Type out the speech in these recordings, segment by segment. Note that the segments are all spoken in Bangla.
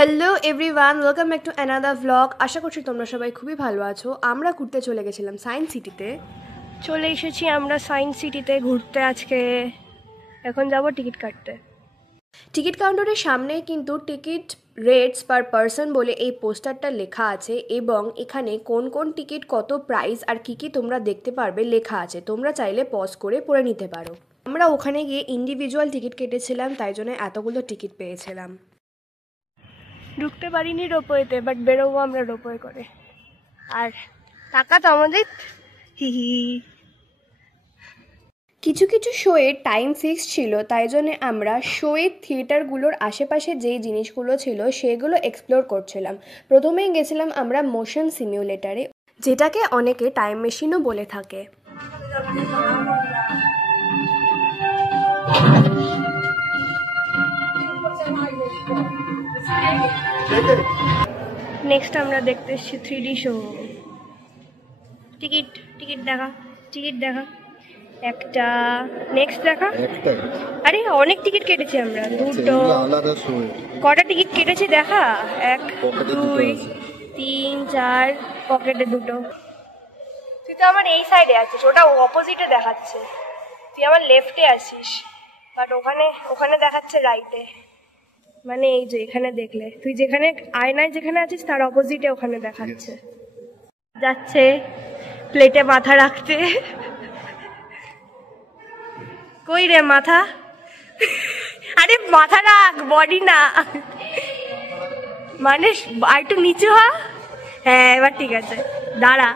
Hello everyone, welcome back to another vlog. আশা করছি তোমরা সবাই খুবই ভালো আছো। আমরা ঘুরতে চলে গেছিলাম সায়েন্স সিটিতে। চলে এসেছি আমরা সায়েন্স সিটিতে ঘুরতে আজকে। এখন যাব টিকিট কাটতে। টিকিট কাউন্টারের সামনে কিন্তু টিকিট রেটস পার পারসন বলে এই পোস্টারটা লেখা আছে, এবং এখানে কোন কোন টিকিট কত প্রাইস আর কী কী তোমরা দেখতে পারবে লেখা আছে। তোমরা চাইলে পজ করে পড়ে নিতে পারো। আমরা ওখানে গিয়ে ইন্ডিভিজুয়াল টিকিট কেটেছিলাম, তাই জন্য এতগুলো টিকিট পেয়েছিলাম। ঢুকতে পারিনি রোপওয়েতে, বাট বেরোবো আমরা রোপওয়ে করে। আর টাকা তো আমাদের হিহি। কিছু কিছু শোয়ের টাইম ফিক্স ছিল, তাই জন্য আমরা শোয়ের থিয়েটারগুলোর আশেপাশে যেই জিনিসগুলো ছিল সেগুলো এক্সপ্লোর করছিলাম। প্রথমেই গেছিলাম আমরা মোশন সিমিউলেটারে, যেটাকে অনেকে টাইম মেশিনও বলে থাকে। নেক্সট আমরা দেখতে এসেছি 3D শো। টিকিট টিকিট দেখা, টিকিট দেখা একটা, নেক্সট দেখা। আরে অনেক টিকিট কেটেছি আমরা, দুটো। কটা টিকিট কেটেছি দেখা? 1 2 3 4, পকেটে দুটো। তুই তো আমার এই সাইডে আছিস, ওটা অপোজিটে দেখাচ্ছে। তুই আমার লেফটে আছিস, বাট ওখানে দেখাচ্ছে রাইটে। মানে এই যে এখানে দেখলে তুই যেখানে আয়নায় যেখানে আছিস তার অপোজিটে ওখানে দেখাচ্ছে। যাচ্ছে প্লেটে মাথা রাখতে। কই রে মাথা? আরে মাথা রাখ, বডি না। মানে আর একটু নিচু হ। হ্যাঁ এবার ঠিক আছে, দাঁড়া।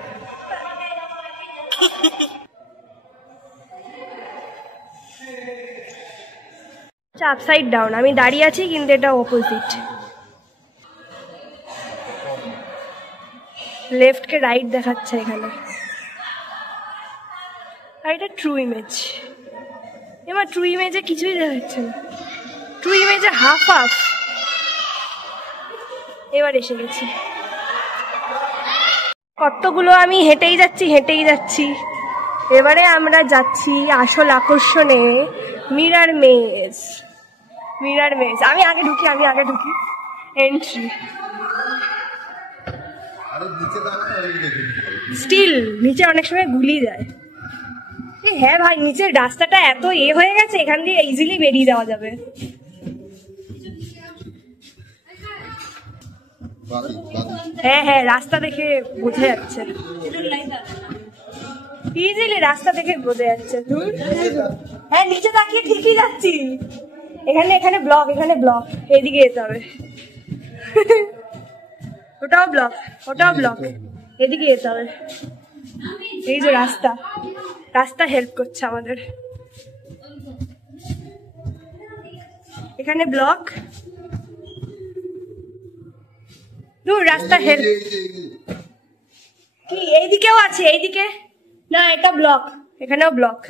আপসাইড ডাউন, আমি দাঁড়িয়ে আছি কিন্তু এটা অপোজিট। লেফট কে রাইট দেখাচ্ছে এখানে। আর এটা ট্রু ইমেজ। এবার ট্রু ইমেজে কিছুই দেখাচ্ছে না, ট্রু ইমেজে হাফ হাফ। এবার এসে গেছি। কতগুলো আমি হেঁটেই যাচ্ছি। এবারে আমরা যাচ্ছি আসল আকর্ষণে, মিরর মেজ। আমি আগে ঢুকি। এন্ট্রি। স্টিল নিচে অনেক সময় গুলি যায়। হ্যাঁ ভাই, নিচের রাস্তাটা এত হয়ে গেছে, এখান দিয়ে ইজিলি বেরিয়ে যাওয়া যাবে। হ্যাঁ রাস্তা দেখে বোঝা যাচ্ছে, ইজিলি রাস্তা দেখে বোঝা যাচ্ছে। হ্যাঁ নিচে তাকিয়ে ঠিকই যাচ্ছি। এখানে ব্লক, এদিকে যেতে হবে। ওটাও ব্লক, এদিকে যেতে হবে। এই যে রাস্তা হেল্প করছে আমাদের। এখানে ব্লক, দূর রাস্তা হেল্প। কি এইদিকেও আছে? এইদিকে না, এটা ব্লক, এখানেও ব্লক।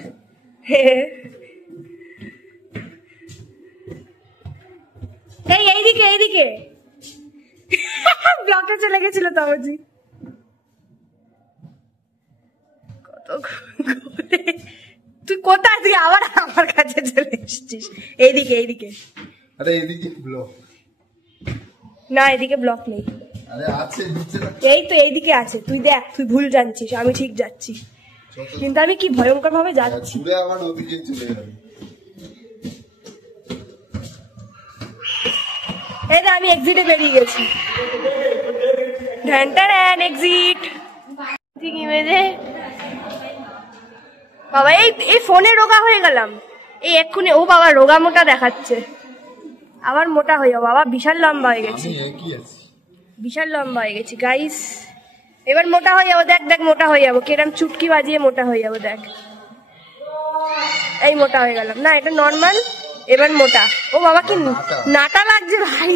এইদিকে ব্লকে চলে গেছিল তো বুঝি। তুই কোথায়? তুই আবার আমার কাছে চলে এসেছিস। এইদিকে আরে এইদিকে ব্লক না, এদিকে ব্লক নেই। আরে আছে নিচে। এই তো এইদিকে আছে, তুই দেখ, তুই ভুল জানছিস, আমি ঠিক যাচ্ছি। কিন্তু আমি কি ভয়ঙ্কর ভাবে যাচ্ছি। ঘুরে আবার ওদিকে চলে যাবে। এই না, আমি এক্সিটে বেরিয়ে গেছি। ঢ্যান এক্সিট। ঠিক ইমেজে বাবা, এই ফোনে রোগা হয়ে গেলাম এই এক্ষুনি। ও বাবা, রোগা মোটা দেখাচ্ছে। আবার মোটা হয়ে যাবো, বাবা বিশাল লম্বা হয়ে গেছি গাইস। এবার মোটা হয়ে যাবো, দেখ মোটা হয়ে যাবো, কিরম চুটকি বাজিয়ে মোটা হয়ে যাবো, দেখ। এই মোটা হয়ে গেলাম না, এটা নর্মাল। এবার মোটা। ও বাবা কি নাটা লাগছে ভাই,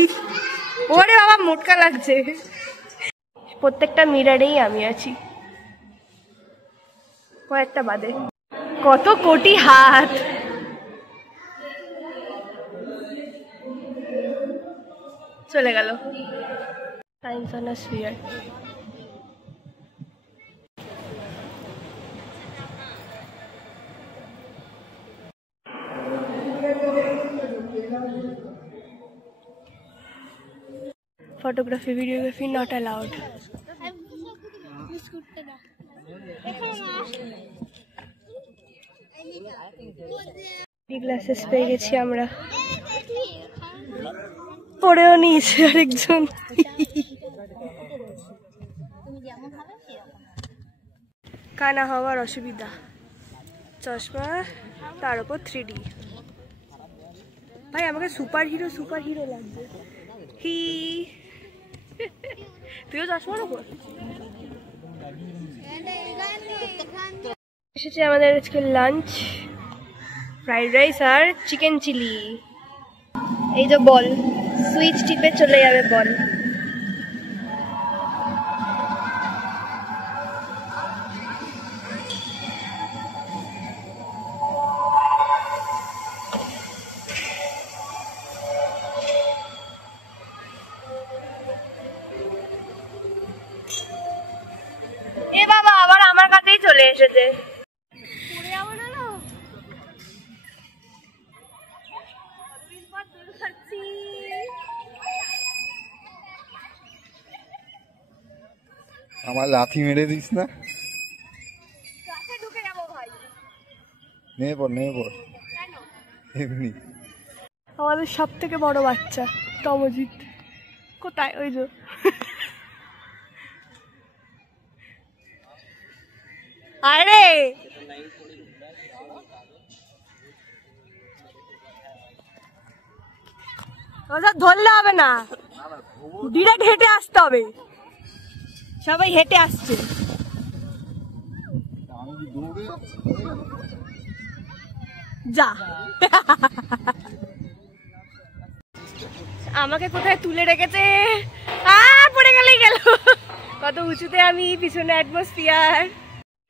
ওরে বাবা মোটকা লাগছে। প্রত্যেকটা মিরারেই আমি আছি, কয়েকটা বাদে। কত কোটি হাত। চলে গেল science on a sphere. photography, videography not allowed. Glasses পেয়ে গেছি আমরা, পড়েও নিয়েছে আরেকজন। কানা হওয়ার অসুবিধা, চশমা তার উপর 3D। ভাই আমাকে সুপার হিরো লাগবে। হি তুইও চশমার উপর এসেছে। আমাদের আজকে লাঞ্চ, ফ্রাইড রাইস আর চিকেন চিলি। এই যে বল, সুইচ টিপে চলে যাবে বল। এ বাবা আবার আমার কাছেই চলে এসেছে। আমার লাথি মেরে দিস না। নেই পর এমনি। আমাদের সব থেকে বড় বাচ্চা তমজিৎ কোথায়? ওই যে আরে ধরলে হবে না, ডিরেক্ট হেঁটে আসতে হবে। সবাই হেঁটে আসছে। যা আমাকে কোথায় তুলে রেখেছে, পড়ে গেলেই গেল। কত উঁচুতে আমি, পিছনে অ্যাটমসফিয়ার।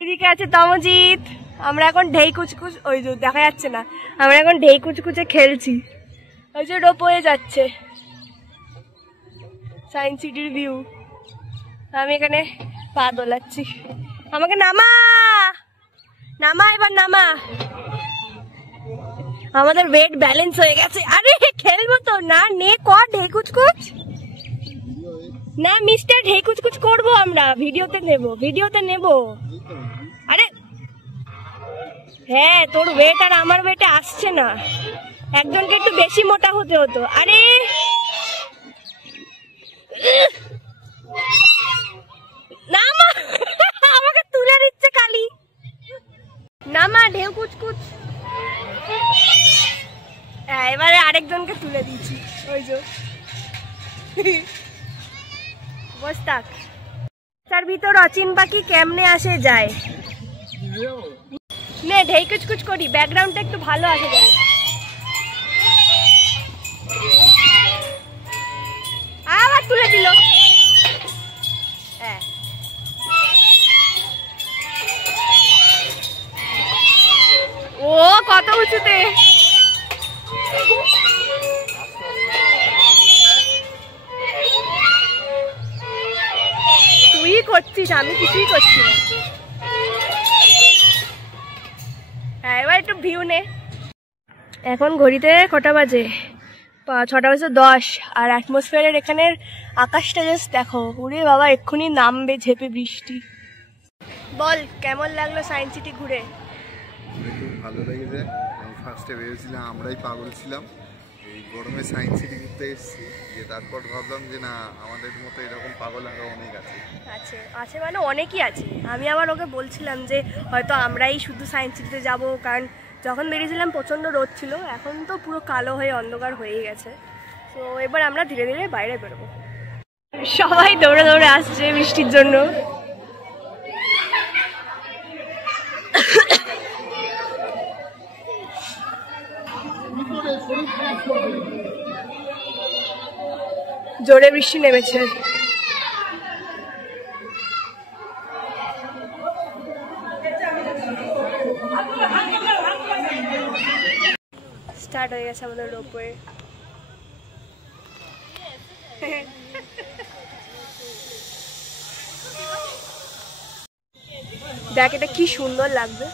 এদিকে আছে তমজিৎ। আমরা এখন ঢেই কুচকুচ, ওই যে দেখা যাচ্ছে না, আমরা এখন ঢেই কুচকুচে খেলছি। ওই যে রোপওয়ে যাচ্ছে, সায়েন্স সিটির ভিউ। আমি এখানে পা দোলাচ্ছি। আমাকে নামা, এবার নামা। আমাদের ওয়েট ব্যালেন্স হয়ে গেছে। আরে খেলবো তো না, নে কর ঢেই কুচকুচ। না মিস্টার ঢেই কুচকুচ করবো আমরা, ভিডিওতে নেব। আরে হ্যাঁ, তোর ওয়েট আর আমার ওয়েটে আসছে না, একজনকে একটু বেশি মোটা হতে হতো। আরে নামা, আমাকে তুলে দিচ্ছে খালি। নামা ঢেউ কুচকুচ। এবারে আরেকজনকে তুলে দিচ্ছি, ওই যে বস থাক। তার ভিতর অচিন পাখি কেমনে আসে যায়। নে ঢেই কুচকুচ করি, ব্যাকগ্রাউন্ডটা একটু ভালো আসে যেন। আবার তুলে দিল। ও কত উঁচুতে। তুই করছিস, আমি কিছুই করছি না। হ্যাঁ এবার একটু ভিউ নে। এখন ঘড়িতে কটা বাজে? 6:10। আর অ্যাটমসফিয়ারের এখানের আকাশটা জাস্ট দেখো। উড়ে বাবা এক্ষুনি নামবে ঝেপে বৃষ্টি। বল কেমন লাগলো সায়েন্স সিটি ঘুরে? খুব ভালো লেগেছে। আমি ফার্স্টে ভেবেছিলাম আমরাই পাগল ছিলাম, এই গরমে সায়েন্স সিটি ঘুরতে এসেছি। তারপর ভাবলাম যে না, আমাদের মতো এরকম পাগল আরও অনেক আছে মানে অনেকই আছে। আমি আবার ওকে বলছিলাম যে হয়তো আমরাই শুধু সায়েন্স সিটিতে যাবো, কারণ যখন বেরিয়েছিলাম প্রচণ্ড রোদ ছিল, এখন তো পুরো কালো হয়ে অন্ধকার হয়ে গেছে। তো এবার আমরা ধীরে ধীরে বাইরে বেরোবো। সবাই দৌড়ে দৌড়ে আসছে বৃষ্টির জন্য। জোরে বৃষ্টি নেমেছে। স্টার্ট হয়ে গেছে আমাদের রোপওয়ে। দেখ এটা কি সুন্দর লাগবে।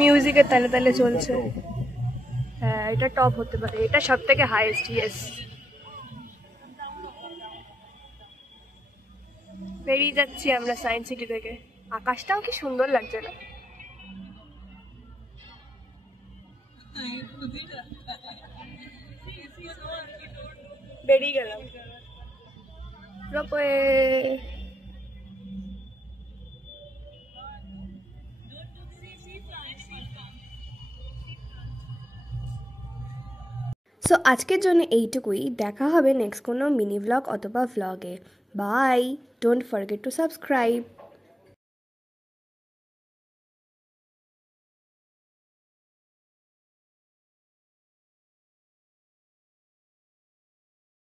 মিউজিকের তালে তালে চলছে। হ্যাঁ এটা টপ হতে পারে, এটা সব থেকে হাইয়েস্ট। ইয়েস, বেরিয়ে যাচ্ছি আমরা সায়েন্স সিটি থেকে। আকাশটাও কি সুন্দর লাগছে না? বেরিয়ে গেলাম রোপওয়ে। সো আজকের জন্য এইটুকুই। দেখা হবে নেক্সট কোনো মিনি ব্লগ অথবা ভ্লগে। Bye, don't forget to subscribe.